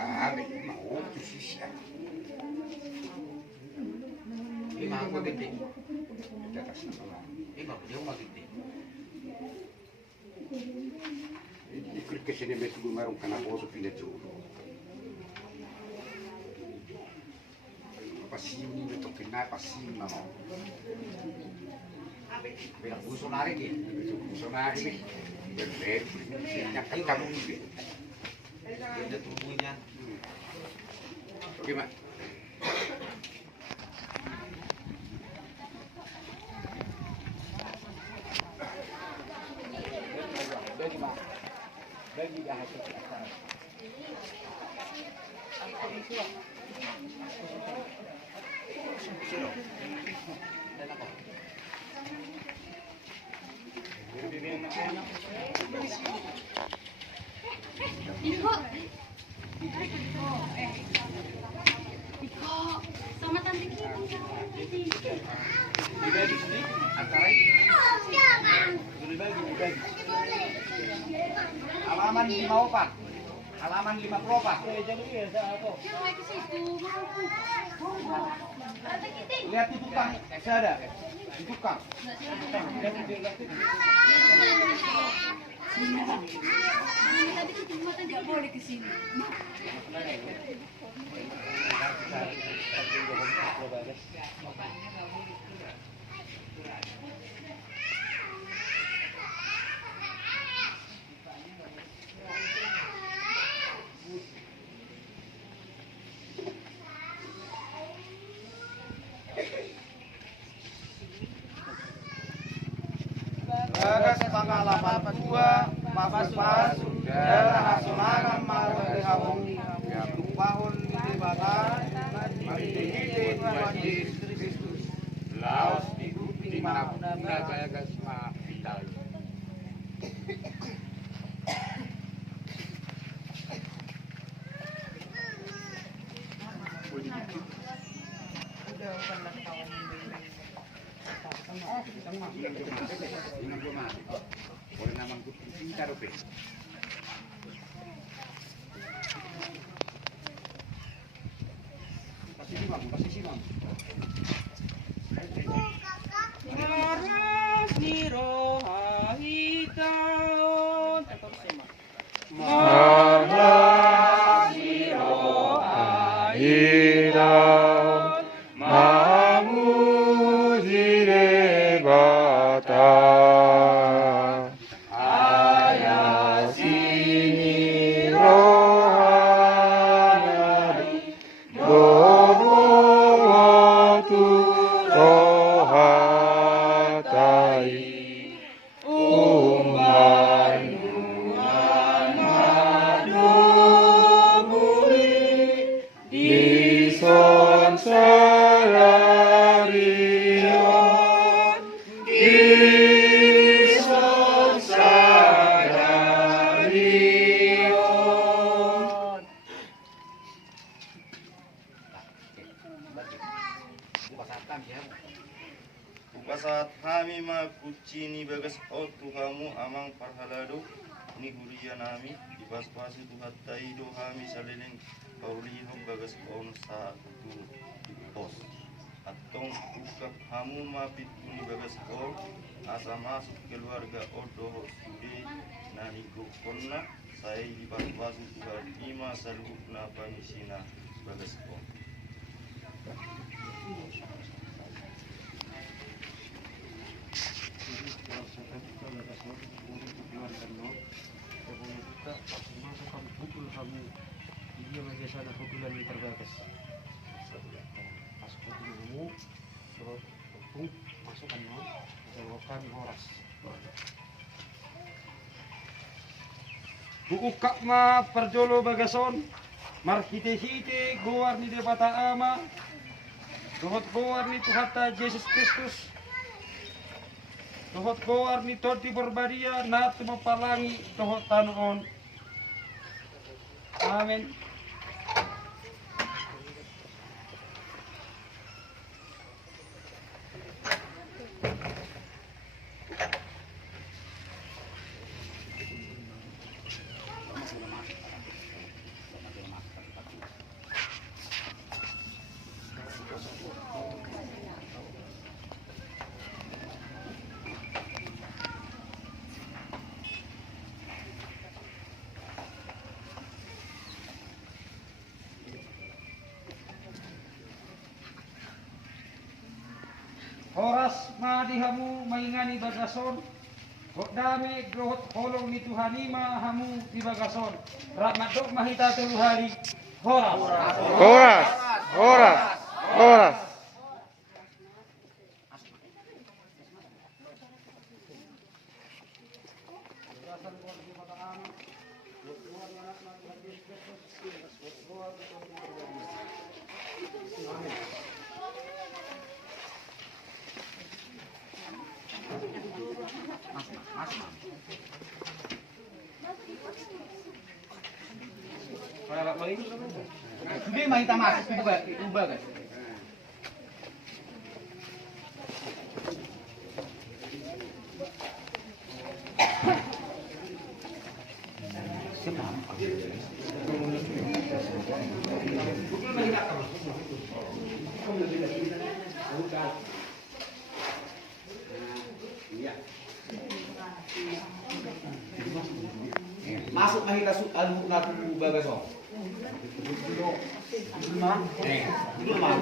Kali mau sisa. Lima aku gede. Di atas nama. Lima dia mah gede. Ini perché se ne mette un mare un canaposo fine giorno. Pasini itu kena pasini mama. Bilang buso narik ya. Sono ini berbeda. Yang kamu ini. Dia tumbuhnya. Oke mak. Bagi dah hasil asal. Iko, sama tante kita. Dibagi sini, akarai. Dibagi. Halaman 54. Halaman 54. Yang lagi situ, mau. Lihat di tukang, saya ada. Di tukang. Tadi kita cuma tidak boleh ke sini. Bagas pangalaman dua, pas darah asulanan marahawong tupahon di bagan, maridigitin wajib Kristus, laos di Mapuna Bagas Vital. Boleh nama pintar oke. Pasti sih mam. Maras niro hahitan. Maras niro hahitan. Mamujire bata. Ayasini rohanari. Dobotu rohatai. Umban madumuri dison sararion dison sararion. Upasat hami makucini bagas o tuhamu amang parhaladu ni huria nami ipas-pasi tuhat taido hami salilin paulihom bagas on satu pos atong ukap hamu mapit ni bagas o asa masuk keluarga odo sude nani konna saya ipas-pasi tuhat ima salukna pamisina bagas o. Dia lagi sana pukulan di terbatas. Pas pukul terus masukkan selokan horas. Buukak ma perjolo bagason, marhite-hite goar ni debata ama, dohot goar ni Tuhata Yesus Kristus, dohot goar ni Toti Berbadia, nat mapalangi dohot tanuon. Amin. Horas madihamu maingani bagason. Hok dame grohot holong ni Tuhanima hamu di bagason. Rahmat dok mahita telu hari. Horas. Horas. Horas. Horas. Hindi makita masuk ubah guys. Masuk mahita anu naku bagasong. Dulu mah.